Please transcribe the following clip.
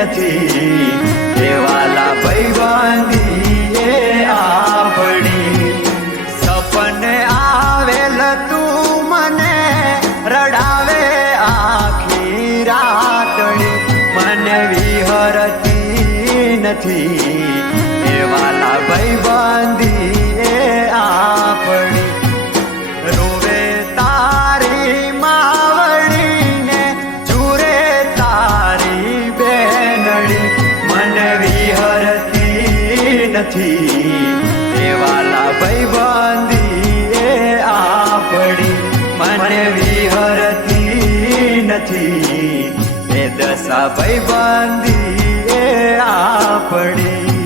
નથી એ વાલા ભાઈબંધી એ આપણી સપને આવેલ તું મને રડાવે આખી રાતડી મને વિહરતી નથી એ વાલા ભાઈબંધી એ આપણી રોવે તારી માવડીને ચૂરે તારી બેનડી મને વિહરતી નથી એ વાલા ભાઈબંધી એ આપણી મને વિહરતી નથી એ દશા ભાઈબંધી એ આપણી